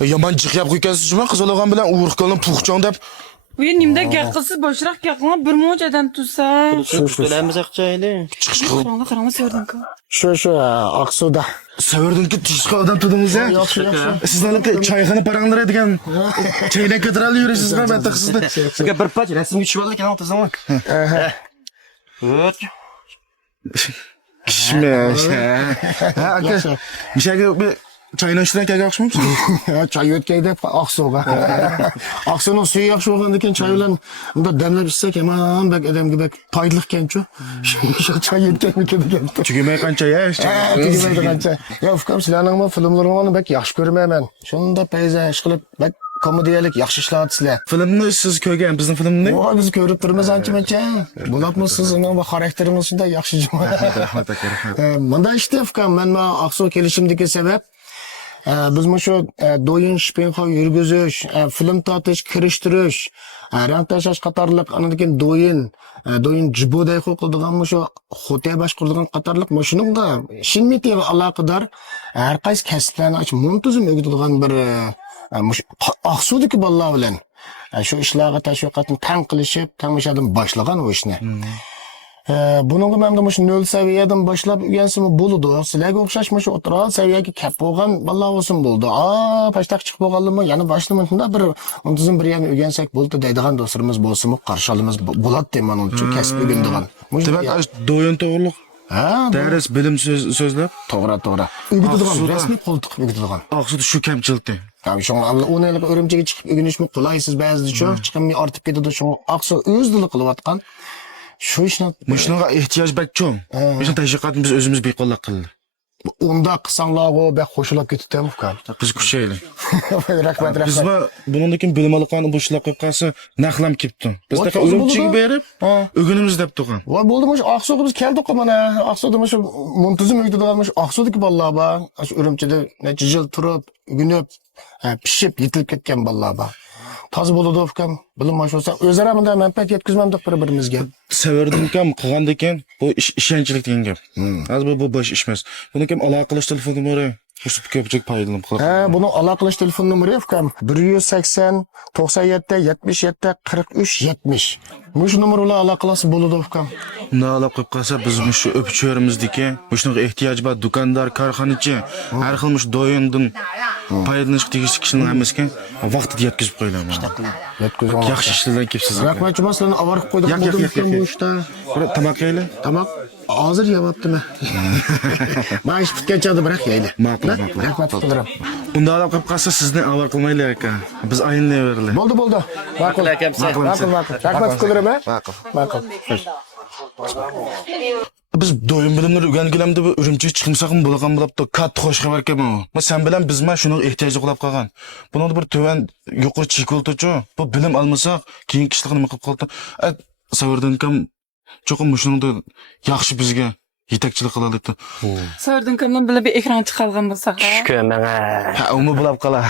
Yaman jiqyap qo'ygansiz juma qizaloqam bilan uruqqanlar puxchon deb. Bu nimda gap qilsiz boshroq gaplar bir mo'jadan tursa. Tutulamiz aqchayli. Qaranglar so'rdim ku. Shu Aqsuda. Saverdinki tishqa odam tudingiz a? Yaxshi. Sizlarni choyxona paranglar degan chaynak ko'tarib yurasizmi batta qizda? Sizga bir pach rasmga tushib oldik ana o'tazamon. O't. Kishmish. Ha, aka. Mishaga bir choyni ishdan kelgan o'xshamaysiz? Choy o'tkaydi Aqsuga. Aqsuning suvi yaxshi bo'lgandan keyin choy bilan unda damlab ichsak hamon bak odamga bak foydali ekan-ku. Shu choy o'tkaymikan degan. Tugimay qancha ya? Tugmaydi qancha. Ya ukam sizlarning filmlaringizni bak yaxshi ko'rmayman. Shunda payzaj qilib bak komediyalik yaxshi ishlayapsizlar. Filmni siz ko'rgan, bizning filmni? Voy biz ko'rib turmiz ancha-muncha. Bo'lapmi siz va xarakteringiz shunday yaxshi juma. Rahmat aka, rahmat. Manda ishda ukam men Aqsu kelishimdagi sabab biz shu do'yin shpinxo yurgizish, film tortish, kirishtirish, rang tashlash qatorliq anadan do'yin jiboday qiladigan shu xotiya boshquradigan qatorliq shuningda shinmitiga aloqador har qaysi kasblarni muntazam o'rgatadigan bir Aqsudagi bolalar bilan shu ishlarga tashviqotni tang qilishib, tanishishdan boshlagan o ishni. Bununla men de şu 0 seviyeden başlap üyensimi buludu. Sizlerge okşaşmış oturan seviyeye kep boğan vallahi olsun buldu. Paştak çıkıp boğalım mı? Yani başlamasında bir ontuzun bir yani üyensek buldu deydiğen dostlarımız bolsun mu? Karşılığımız bulat deyim onun için kesip üyendığen. Demek doyun to'g'riliq. Ders bilim so'zlab. To'g'ri. Üyendığen resmi koltuk üyendığen. Aqsuda shu kamchilikda. Tabii şu an 10 yıllık örümceğe çıkıp ügünüş mü kolaysız bazı çok çıkımı artıp gidiyordu şu Aqsu özdülük kılıp atkan. Şu işine Muşnaga ehtiyoj bak cho'ng. Biz tashviqotni biz o'zimiz beqo'llab qildik. onda qilsanglar o bek qo'shilib ketdi ukam. Biz kuchayli. Rahmat. Biz bundan keyin bilim olqani bu ishlar qilqasi naqlam ketdi. Biz taqa urumchiga berib, o'ginimiz deb turgan. Va bo'ldi shu Aqsuga biz keldik mana. Aqsuda shu muntazam o'g'itadigan shu Aqsudagi bolalar bor. Shu urumchida necha yil turib, o'ginib, pishib yetilib ketgan bolalar bor. Toz bo'ladi ukam. Bilinmoq bo'lsa, o'zaro bunday manfaat yetkazmamdik bir-birimizga. Saverdim ukam qilgandan keyin bu ishonchlik degan gap. Hozir bu bosh ish emas. Buni kim aloqa qilish telefoni bor. Xususiy ko'pchilik foydalanib qiladi. Buni aloqa qilish telefon nomeri ukam 180 97 77 43 70. Mush nomer bilan aloqa qilsa bo'ladi ukam. Unda aloqa qilib qolsa biz shu o'pichörimizdiki, shunaqa ehtiyoj bor do'kondor, korxonachi, har xil do'yindan foydalanishga tegishli kishining hammasiga vaqtida yetkazib qo'yiladi. Yetkazib. Yaxshi ishlardan kelibsiz. Rahmat sizlarni avarib qo'ydik bu ishda. Tamoq yeyli. Tamoq hozir yeyaptimi? Men ish bitgancha biroq yeydi. Ma'qul. Rahmat qildiram. Unda aloqa qilib qolsa sizni avar qilmaylar aka. Biz ayinlayverlar. Bo'ldi. Ma'qul. Ma'qul. Rahmat qildiram. Ma'qul. Biz do'yin bilimlar o'rgangilamda bu urumchiga chiqmasaqmi bo'lgan bo'libdi. Katta xo'sh xabar keldi. Sen bilan biz shuni ehtiyojli qilib qolgan. Buni bir to'van yuqori chikoltachu. Bu bilim olmasak, keyingi ishlarni nima qilib qoldi? Saverdan kam cho'qim shuningda yaxshi bizga yetakchilik qiladi. So'rdim kimdan bilib bir ekran chiqargan bo'lsa. Tushkunman. Ha, umi bo'lib qolar.